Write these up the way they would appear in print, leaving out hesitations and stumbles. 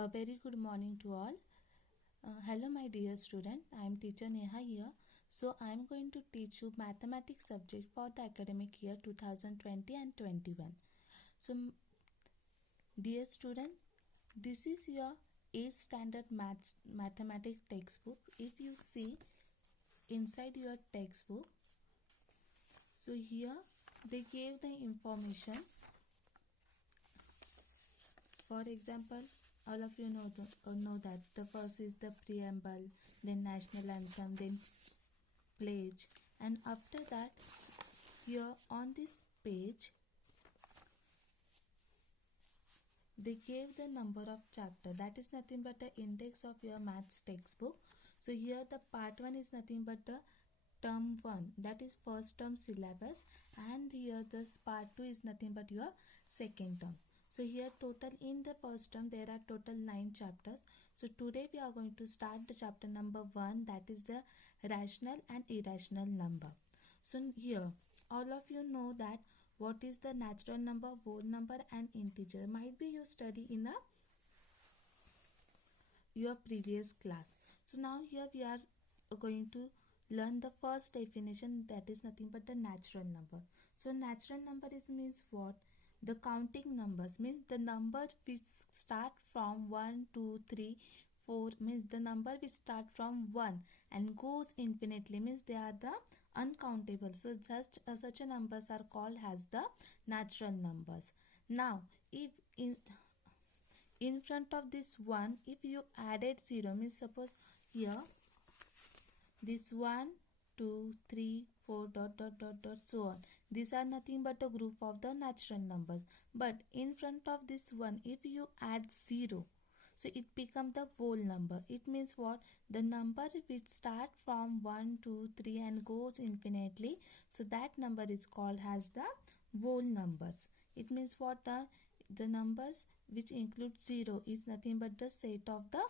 A very good morning to all. Hello my dear student, I am teacher Neha here. So I am going to teach you mathematics subject for the academic year 2020 and 21. So dear student, this is your 8th standard mathematics textbook. If you see inside your textbook, so here they gave the information. For example, all of you know that the first is the preamble, then national anthem, then pledge, and after that here on this page they gave the number of chapter, that is nothing but the index of your maths textbook. So here the part 1 is nothing but the term 1, that is first term syllabus, and here this part 2 is nothing but your second term. So here total in the first term there are total 9 chapters. So today we are going to start the chapter number 1, that is the rational and irrational number. So here all of you know that what is the natural number, whole number and integer. Might be you study in your previous class. So now here we are going to learn the first definition, that is nothing but the natural number. So natural number is means what? The counting numbers, means the number which start from 1, 2, 3, 4, means the number which start from 1 and goes infinitely, means they are the uncountable. So such a numbers are called as the natural numbers. Now if in front of this 1 if you added 0, means suppose here this 1, 2, 3, 4 dot dot dot dot so on, these are nothing but a group of the natural numbers. But in front of this 1 if you add 0, so it becomes the whole number. It means what? The number which start from 1, 2, 3 and goes infinitely, so that number is called as the whole numbers. It means what? The numbers which include 0 is nothing but the set of the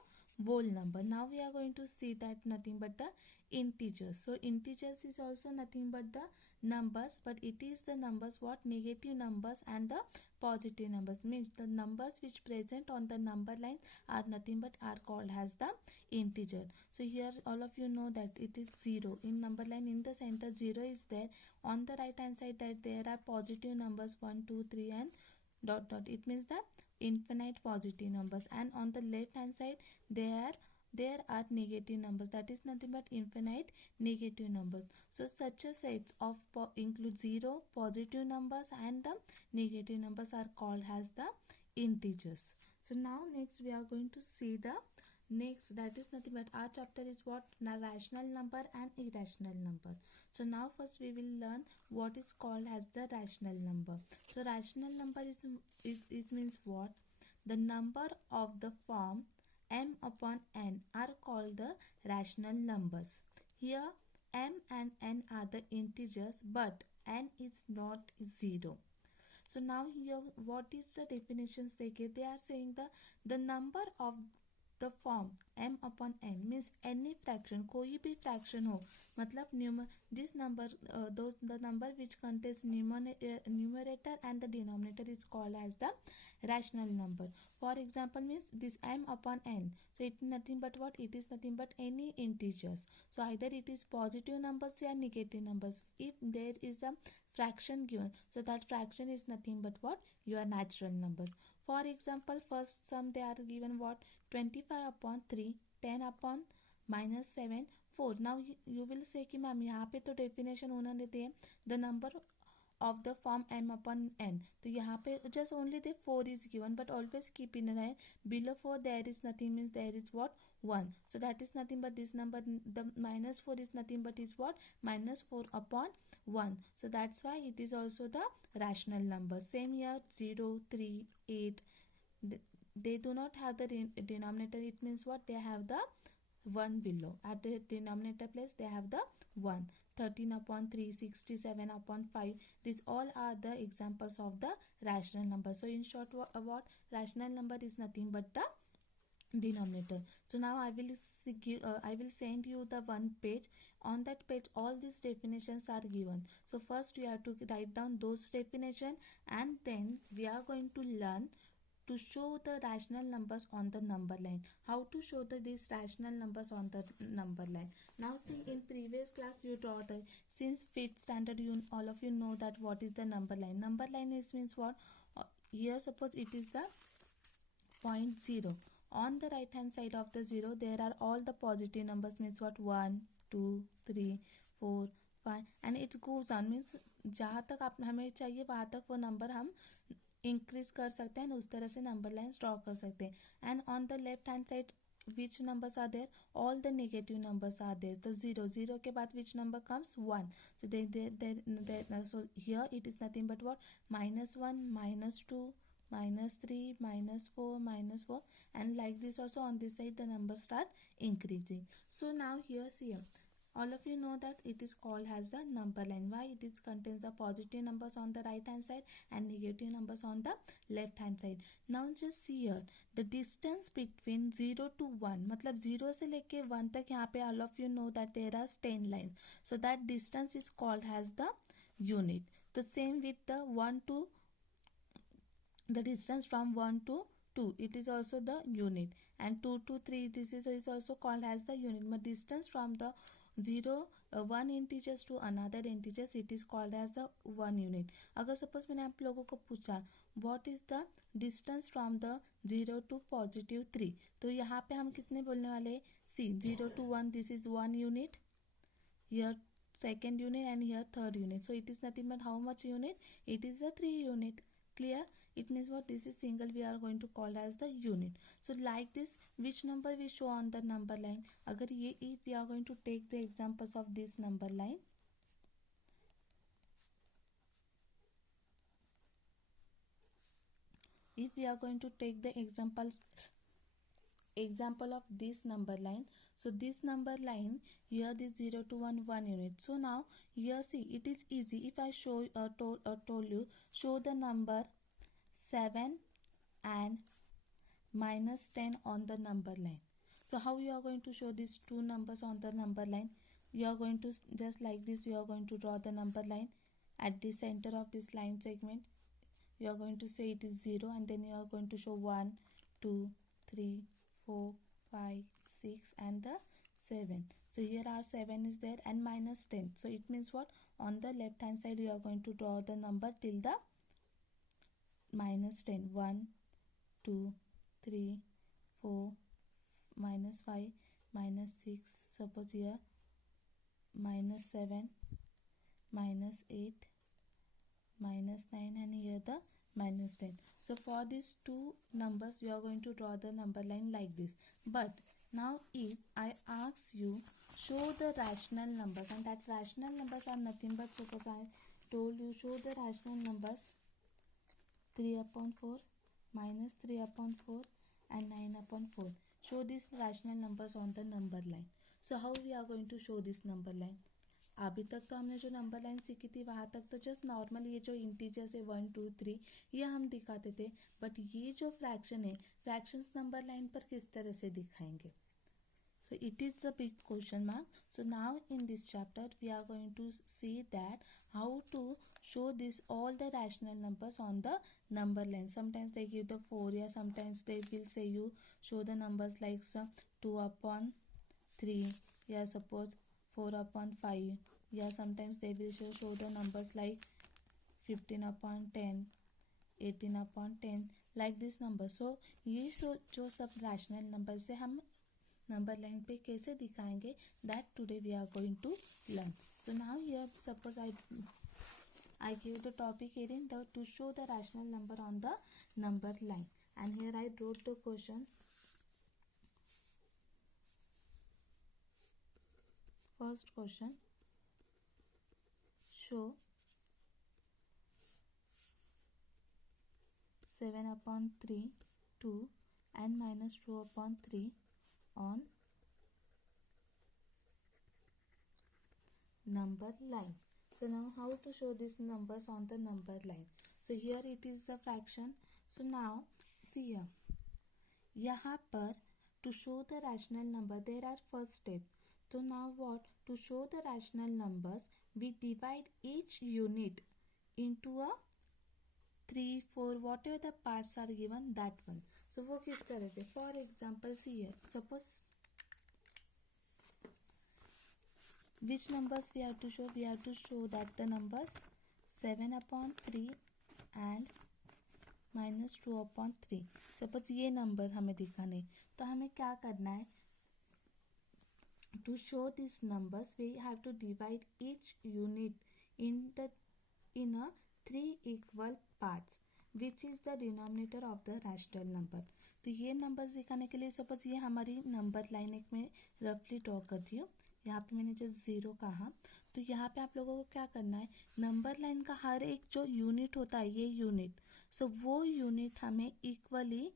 whole number. Now we are going to see that nothing but the integers. So integers is also nothing but the numbers, but it is the numbers what? Negative numbers and the positive numbers, means the numbers which present on the number line are nothing but are called as the integer. So here all of you know that it is 0 in number line, in the center 0 is there. On the right hand side that there are positive numbers 1, 2, 3 and dot dot, it means the infinite positive numbers, and on the left hand side there are negative numbers, that is nothing but infinite negative numbers. So such a sets of include 0, positive numbers and the negative numbers are called as the integers. So now next we are going to see the next, that is nothing but our chapter is what? Rational number and irrational number. So now first we will learn what is called as the rational number. So rational number is means what? The number of the form m upon n are called the rational numbers. Here m and n are the integers, but n is not 0. So now here what is the definitions they give? They are saying the number of the form m upon n means any fraction, कोई भी fraction हो, मतलब this number the number which contains numerator and the denominator is called as the rational number. For example means this m upon n, so it nothing but what? It is nothing but any integers. So either it is positive numbers or negative numbers. If there is a fraction given, so that fraction is nothing but what? Your natural numbers. For example, first sum they are given what? 25 upon 3, 10 upon minus 7, 4. Now you will say कि ma'am यहाँ पे तो definition उन्होंने दिए the number of the form m upon n, तो यहाँ पे just only the 4 is given, but always keep in mind below 4 there is nothing, means there is what? 1. So that is nothing but this number, the minus 4 is nothing but is what? Minus 4 upon 1. So that's why it is also the rational number. Same here 0, 3, 8, they do not have the denominator. It means what? They have the 1 below. At the denominator place they have the 1. 13 upon 3, 67 upon 5. These all are the examples of the rational number. So in short, what? Rational number is nothing but the denominator. So now I will send you the one page. On that page all these definitions are given. So first you have to write down those definitions, and then we are going to learn to show the rational numbers on the number line. How to show these rational numbers on the number line? Now see, in previous class you taught, since 5th standard, you all of you know that what is the number line. Number line is means what? Here suppose it is the point 0. On the right hand side of the 0 there are all the positive numbers, means what? 1 2 3 4 5, and it goes on, means जहाँ तक आप हमें चाहिए वहाँ तक वो number हम increase कर सकते हैं, उस तरह से नंबर लाइन्स ड्रॉ कर सकते हैं. And on the left hand side which numbers are there? All the negative numbers are there. So 0 के बाद which number comes? 1. So so here it is nothing but what? -1, -2, -3, -4, -4, and like this also on this side the numbers start increasing. So now here see, all of you know that it is called as the number line. Why? It is contains the positive numbers on the right hand side and negative numbers on the left hand side. Now just see here, the distance between 0 to 1, मतलब 0 से लेके 1 तक, यहाँ पे all of you know that there are 10 lines. So that distance is called as the unit. The same with the 1 to, the distance from 1 to 2, it is also the unit, and 2 to 3, this is also called as the unit. But distance from the 1 integers to another integers, it is called as the 1 unit. अगर suppose मैंने आप लोगों को पूछा what is the distance from the 0 to +3, तो यहाँ पे हम कितने बोलने वाले? See, 0 to 1, this is 1 unit, here second unit, and here third unit. So it is nothing but how much unit? It is a 3 unit. Clear? It means what? This is single, we are going to call as the unit. So like this, which number we show on the number line? अगर ये, if we are going to take the examples of this number line, if we are going to take the example of this number line, so this number line here, this 0 to 1 unit. So now here see, it is easy. If I show told you show the number 7 and -10 on the number line. So how you are going to show these two numbers on the number line? You are going to just like this, you are going to draw the number line at the center of this line segment. You are going to say it is 0, and then you are going to show 1 2 3 4 5 6 and the 7. So here our 7 is there, and -10. So it means what? On the left hand side you are going to draw the number till the -10. 1 2 3 4 -5 -6, suppose here -7 -8 -9, and here the -10. So for these two numbers you are going to draw the number line like this. But now if I ask you show the rational numbers, and that rational numbers are nothing but, suppose I told you show the rational numbers 3/4, -3/4, and 9/4. Show these rational numbers on the number line. So how we are going to show this number line? अभी तक तो हमने जो number line सीखी थी वहाँ तक तो जस्ट नॉर्मल ये जो इंटीजर्स है 1 2 3 ये हम दिखाते थे. बट ये जो फ्रैक्शन है, फ्रैक्शंस नंबर लाइन पर किस तरह से दिखाएंगे? So it is the big question mark. So now in this chapter we are going to see that how to show this all the rational numbers on the number line. Sometimes they give the 4, yeah, sometimes they will say you show the numbers like 2/3, yeah, suppose 4/5, yeah, sometimes they will show the numbers like 15/10, 18/10, like this number. So ये जो सब rational numbers से हम number line पे कैसे दिखाएंगे, that today we are going to learn. So now here suppose I give the topic heading to show the rational number on the number line, and here I wrote the question. First question, show 7/3, 2 and -2/3 on number line. So now how to show these numbers on the number line? So here it is a fraction. So now see here, यहाँ पर to show the rational number there are first step. So now what? To show the rational numbers we divide each unit into a 3, 4, whatever the parts are given, that one. So वो किस तरह से, for example see here, suppose which numbers we have to show, we have to show that the numbers 7/3 and -2/3. Suppose ये number हमें दिखाने, तो हमें क्या करना है, to show these numbers we have to divide each unit in a 3 equal parts which is the denominator of the rational number. तो ये नंबर्स दिखाने के लिए सपोज ये हमारी नंबर लाइन एक में रफली ड्रॉ कर दी हो, यहाँ पे मैंने जस्ट 0 कहा, तो यहाँ पे आप लोगों को क्या करना है, नंबर लाइन का हर एक जो यूनिट होता है, ये यूनिट, सो वो यूनिट हमें इक्वली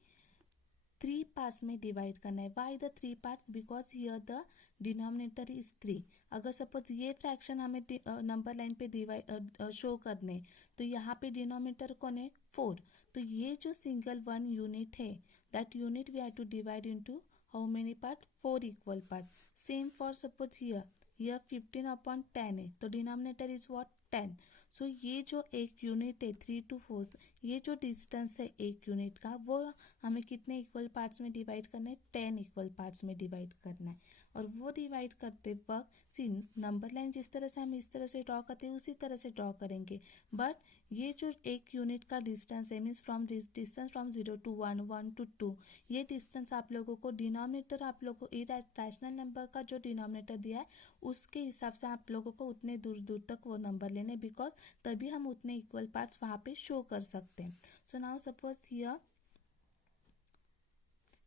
3 पार्ट्स में डिवाइड करना है. Why the 3 parts, because here the denominator is 3. अगर सपोज ये फ्रैक्शन हमें नंबर लाइन पे डिवाइड शो करने, तो यहाँ पे डिनोमिनेटर कौन है, 4. तो ये जो सिंगल वन यूनिट है, that unit we have to divide into how many part, 4 equal part. Same for suppose here 15/10 है, तो डिनोमिनेटर इज व्हाट, 10. सो ये जो एक यूनिट है 3 to 4, ये जो डिस्टेंस है एक यूनिट का, वो हमें कितने इक्वल पार्ट्स में डिवाइड करना है, 10 इक्वल पार्ट्स में डिवाइड करना है. और वो डिवाइड करते वक्त सी नंबर लाइन जिस तरह से हम इस तरह से ड्रॉ करते हैं उसी तरह से ड्रॉ करेंगे. बट ये जो एक यूनिट का डिस्टेंस है, means from distance from 0 to 1, 1 to 2, ये डिस्टेंस आप लोगों को डिनोमिनेटर, आप लोगों को रैशनल नंबर का जो डिनोमिनेटर दिया है उसके हिसाब से आप लोगों को उतने दूर दूर तक वो नंबर लेने, बिकॉज तभी हम उतने इक्वल पार्ट्स वहाँ पे शो कर सकते हैं. So now suppose here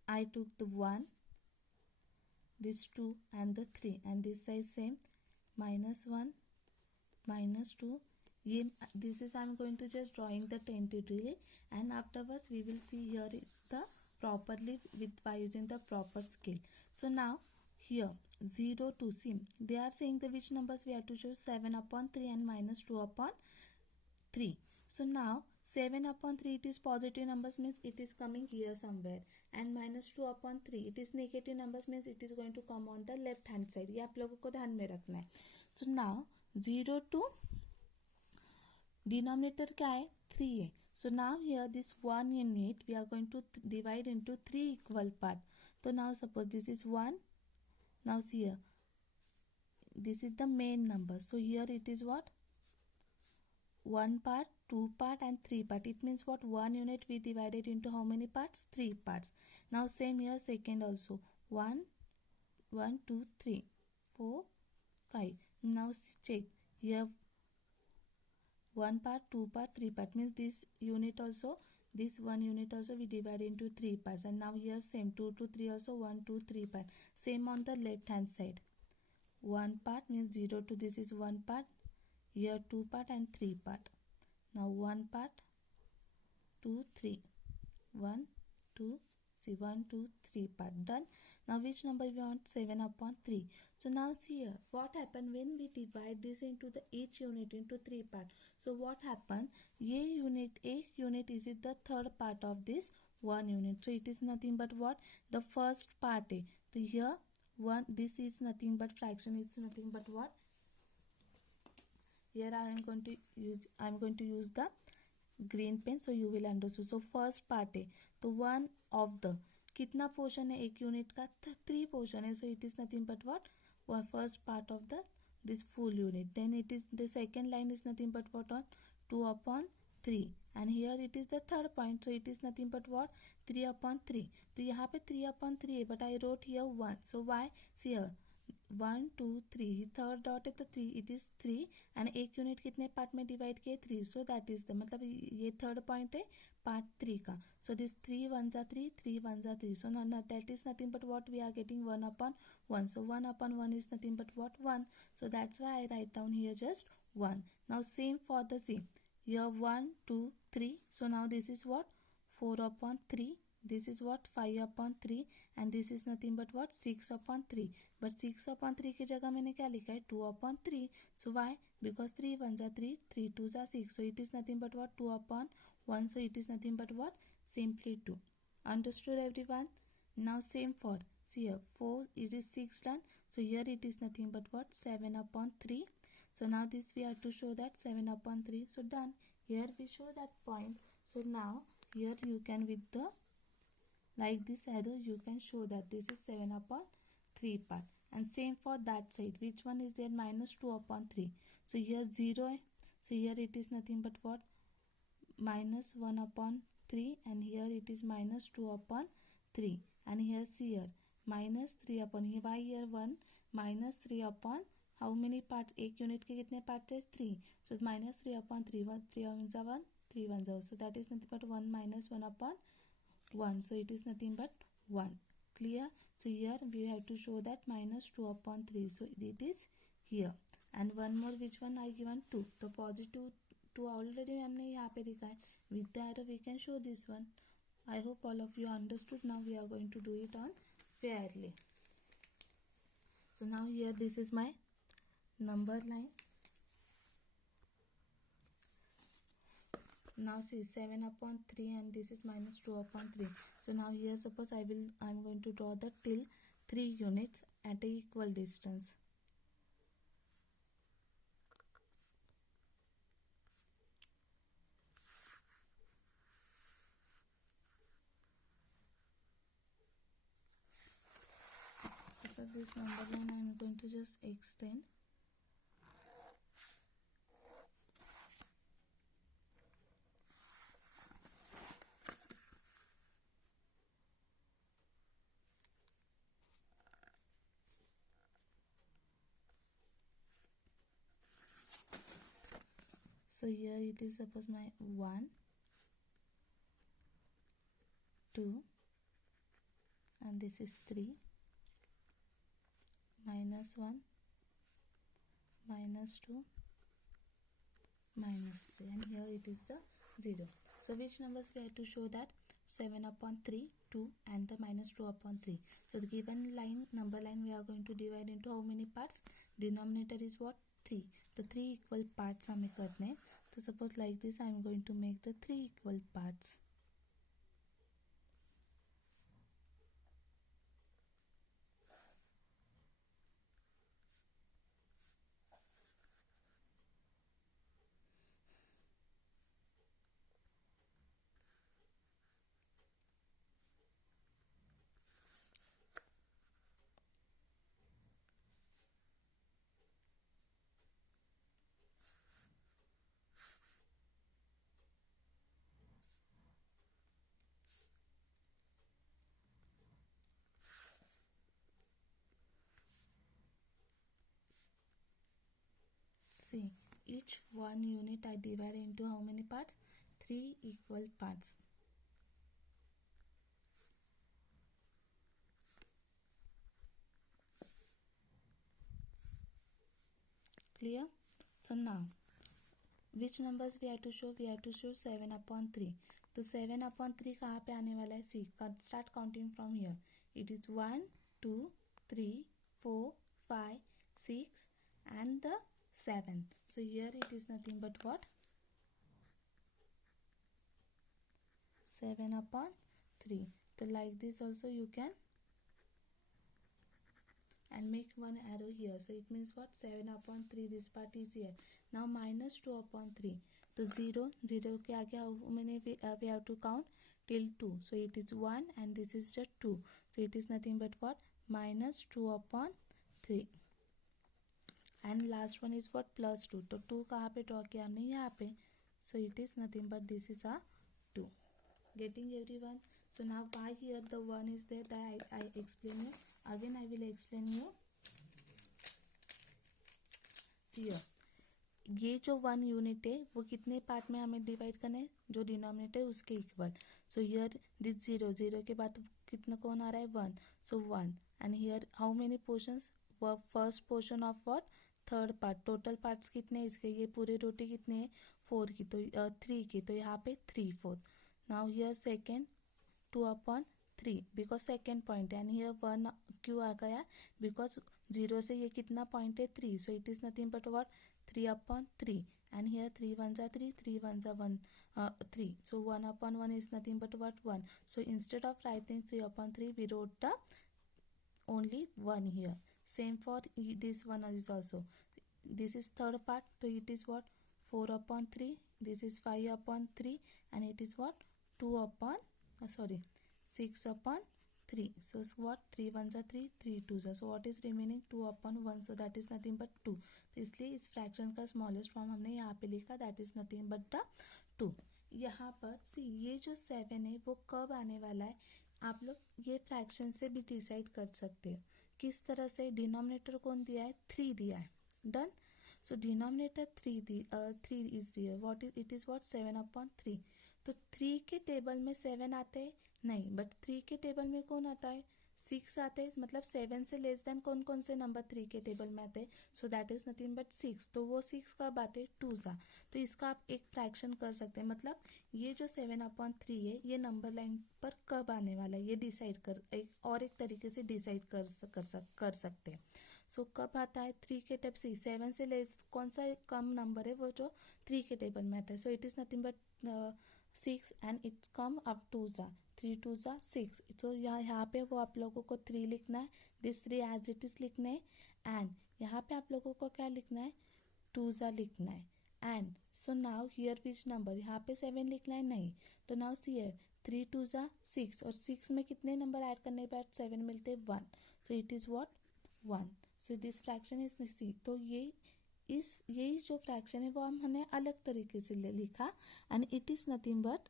I took the 1, this 2 and the 3, and this side same, -1, -2. ये this is I'm going to just drawing the tentatively, and afterwards we will see here is the properly with by using the proper scale. So now here 0 to, see they are saying the which numbers we have to show, 7/3 and -2/3. So now 7/3 it is positive numbers, means it is coming here somewhere, and -2/3 it is negative numbers, means it is going to come on the left hand side. ये आप लोगों को ध्यान में रखना है. So now 0 to denominator क्या है, 3 है. So now here this one unit we are going to divide into 3 equal part. So now suppose this is 1. Now see here, this is the main number. So here it is what, 1 part, 2 part and 3 part. It means what, one unit we divided into how many parts, 3 parts. Now same here second also, 1, 1, 2, 3, 4, 5. Now check here, 1 part, 2 part, 3 part, means this unit also, this one unit also we divide into 3 parts. And now here same 2 to 3 also, 1, 2, 3 part. Same on the left hand side, 1 part means 0 to, this is 1 part, here 2 part and 3 part. Now 1 part, 2, 3, 1, 2, see 1, 2, 3 part, done. Now which number we want, 7/3. So now see here what happened when we divide this into the each unit into 3 part. So what happened, ये unit, एक unit is it the third part of this one unit. So it is nothing but what, the first part है. तो here one, this is nothing but fraction, it's nothing but what, here I am going to use the green pen, so you will understand. So first part है, तो one of the, कितना portion है एक unit का, 3 portion है. So it is nothing but what, first part of the this full unit. Then it is the second line is nothing but what, on 2/3, and here it is the third point, so it is nothing but what, 3/3. तो यहाँ पे 3/3 है, but I wrote here 1. So why, see here 1, 2, 3, third dot है तो 3, it is 3, and एक unit कितने part में divide किए, 3. सो दैट इज द, मतलब ये थर्ड पॉइंट है पार्ट 3 का. सो दिस 3 1 जा 3, 3 1 जा 3. So that is nothing but what, we are getting 1/1. So 1/1 is nothing but what, 1. So that's why I write down here just 1. Now same for the same, here 1, 2, 3. So now this is what, 4/3. This is what, 5/3, and this is nothing but what, 6/3. But 6/3 की जगह मैंने क्या लिखा है, 2/3. So why, because 3 1 जा 3, 3 2 जा 6. So it is nothing but what, 2/1. So it is nothing but what, simply 2. Understood everyone? Now same for, see here 4, it is 6 done. So here it is nothing but what, 7/3. So now this we have to show that 7/3. So done. Here we show that point. So now here you can, with the like this arrow, you can show that this is 7 upon 3 part. And same for that side. Which one is there? Minus 2 upon 3. So here 0. So here it is nothing but what? Minus 1 upon 3, and here it is minus 2 upon 3. And here's here minus 3 upon, here why here 1? Minus 3 upon how many parts? एक unit के कितने part है? 3. So minus 3 upon 3. 3 1 1, 3 1 0. So that is nothing but 1 minus 1 upon 1. So it is nothing but 1. Clear? So here we have to show that minus 2 upon 3. So it is here. And one more, which one I given? 2. तो positive 2 already हमने यहाँ पे लिखा है. With the arrow we can show this one. I hope all of you understood. Now we are going to do it on fairly. So now here this is my number line. Now see 7 upon 3 and this is minus 2 upon 3. So now here suppose I'm going to draw the till 3 units at a equal distance. Suppose this number line I'm going to just extend. So here it is suppose my 1, 2, and this is 3, minus 1, minus 2, minus 3, and here it is the 0. So which numbers we have to show that? 7 upon 3, 2, and the minus 2 upon 3. So the given line, number line, we are going to divide into how many parts? Denominator is what? 3. The 3 equal parts हमें करने हैं. So suppose like this I am going to make the 3 equal parts. See, each one unit I divide into how many parts? 3 equal parts. Clear? So now, which numbers we have to show? We have to show 7 upon 3. तो 7 upon 3 कहाँ पे आने वाला है? See, start counting from here. It is 1, 2, 3, 4, 5, 6, and the 7. So here it is nothing but what? 7 upon 3. So like this also you can, and make one arrow here. So it means what? 7 upon 3, this part is here. Now minus 2 upon 3. So 0, 0 के आगे how many we have to count? Till 2. So it is 1 and this is just 2. So it is nothing but what? Minus 2 upon 3. And last one is what? Plus 2. तो 2 कहाँ पे draw किया हमने? यहाँ पे. So it is nothing but this is a 2. Getting everyone? So now why here the 1 is there, that I explain you. Again I will explain you. See here, ये जो 1 unit है वो कितने पार्ट में हमें डिवाइड करना है? जो डिनोमिनेटर है उसके इक्वल. सो हियर दिस 0, 0 के बाद कितना कौन आ रहा है? 1. सो 1. And here how many portions? First portion of what? Third part. Total parts कितने इसके? ये पूरे रोटी कितने हैं? 4 की, तो 3 की, तो यहाँ पे 3/4. Now here second 2 upon 3 because second point. And here 1 क्यों आ गया? बिकॉज 0 से ये कितना पॉइंट है? 3. सो it is nothing but what? 3 upon 3. And here 3 1s are 3, 3 1s are 1, 3. So 1 upon 1 is nothing but what? 1. So instead of writing 3 upon 3, we wrote the only 1 here. Same for this one is also. This is third part, so it is what? 4 upon 3. this is 5 upon 3 and it is what 2 upon 6 upon 3. So what 3 1s are 3, 3 2s are, so what is remaining 2 upon 1, so that is nothing but 2. तो इसलिए इस fraction का smallest form हमने यहाँ पे लिखा, that is nothing but the 2. यहाँ पर सी ये जो 7 है वो कब आने वाला है, आप लोग ये फ्रैक्शन से भी डिसाइड कर सकते हो. किस तरह से, डिनोमिनेटर कौन दिया है, 3 दिया है. Done. So denominator 3 is there, what is it is what 7 upon 3. तो 3 के टेबल में 7 आते हैं नहीं, बट 3 के टेबल में कौन आता है, 6 आते हैं. मतलब 7 से लेस देन कौन कौन से नंबर 3 के टेबल में आते हैं, सो दैट इज नथिंग बट 6. तो वो 6 कब आते हैं, 2 सा. तो इसका आप एक फ्रैक्शन कर सकते हैं, मतलब ये जो 7 अपॉन 3 है ये नंबर लाइन पर कब आने वाला है ये डिसाइड कर एक तरीके से डिसाइड कर सकते हैं. सो कब आता है, 3 के टेबल से 7 से लेस कौन सा कम नंबर है, वो जो 3 के टेबल में आता है. सो it is nothing but 6 and it's come up 2 सा, 3 2 सा 6. तो यहाँ पे वो आप लोगों को 3 लिखना है, दिस 3 एज इट इज लिखना है. एंड यहाँ पे आप लोगों को क्या लिखना है, 2 सा लिखना है. And so now here which number, यहाँ पे 7 लिखना है नहीं, तो नाउ सी हियर 3 2 सा 6 और 6 में कितने नंबर ऐड करने के बाद 7 मिलते हैं 1. So it is what 1. So this fraction is see. तो यही जो फ्रैक्शन है वो हमने अलग तरीके से लिखा and it is nothing but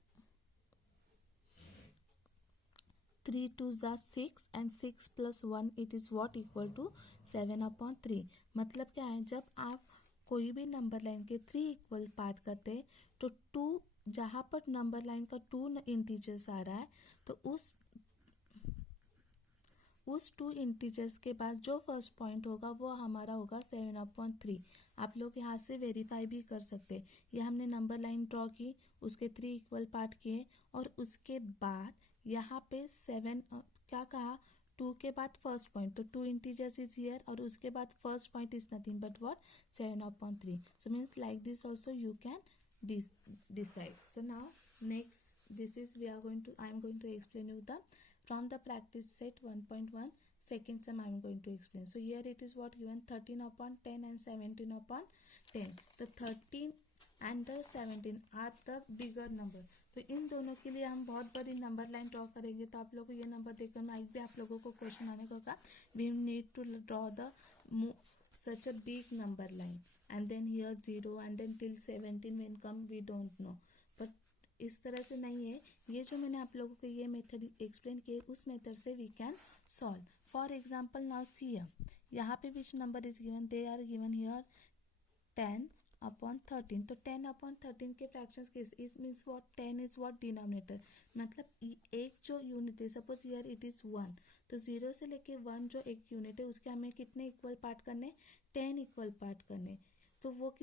3 2 ज़ा 6 and 6 plus 1 it is what equal to 7 upon 3. मतलब क्या है, जब आप कोई भी नंबर लाइन के 3 इक्वल पार्ट करते हैं तो 2 जहाँ पर नंबर लाइन का 2 इंटीजर्स आ रहा है तो उस 2 इंटीजर्स के बाद जो फर्स्ट पॉइंट होगा वो हमारा होगा 7/3. आप लोग यहाँ से वेरीफाई भी कर सकते हैं. ये हमने नंबर लाइन ड्रॉ की, उसके 3 इक्वल पार्ट किए और उसके बाद यहाँ पे 7 क्या कहा, 2 के बाद फर्स्ट पॉइंट, तो 2 इंटीजर्स इज हियर और उसके बाद first point is nothing but what 7/3. So means like this also you can decide. So now next this is I am going to explain you the from the practice set 1.1 second sum I am going to explain. So here it is what given 13/10 and 17/10. The 13 and the 17 are the bigger number. तो इन दोनों के लिए हम बहुत बड़ी number line draw करेंगे. तो आप लोगों को ये नंबर देखकर माइक भी आप लोगों को क्वेश्चन आने को होगा, we need to draw the such a big number line and then here 0 and then till 17 when come we don't know. but इस तरह से नहीं है, ये जो मैंने आप लोगों को ये मेथड एक्सप्लेन किए उस मेथड से we can solve. For example now see यहाँ पे which number is given, they are given here 10/13. तो 10/13 के फ्रैक्शंस किस is means what 10 is what denominator. मतलब एक जो यूनिट है, सपोज हियर इट इज 1, तो 0 से लेके 1 जो एक यूनिट है उसके हमें कितने इक्वल पार्ट करने, 10 इक्वल पार्ट करने. तो वो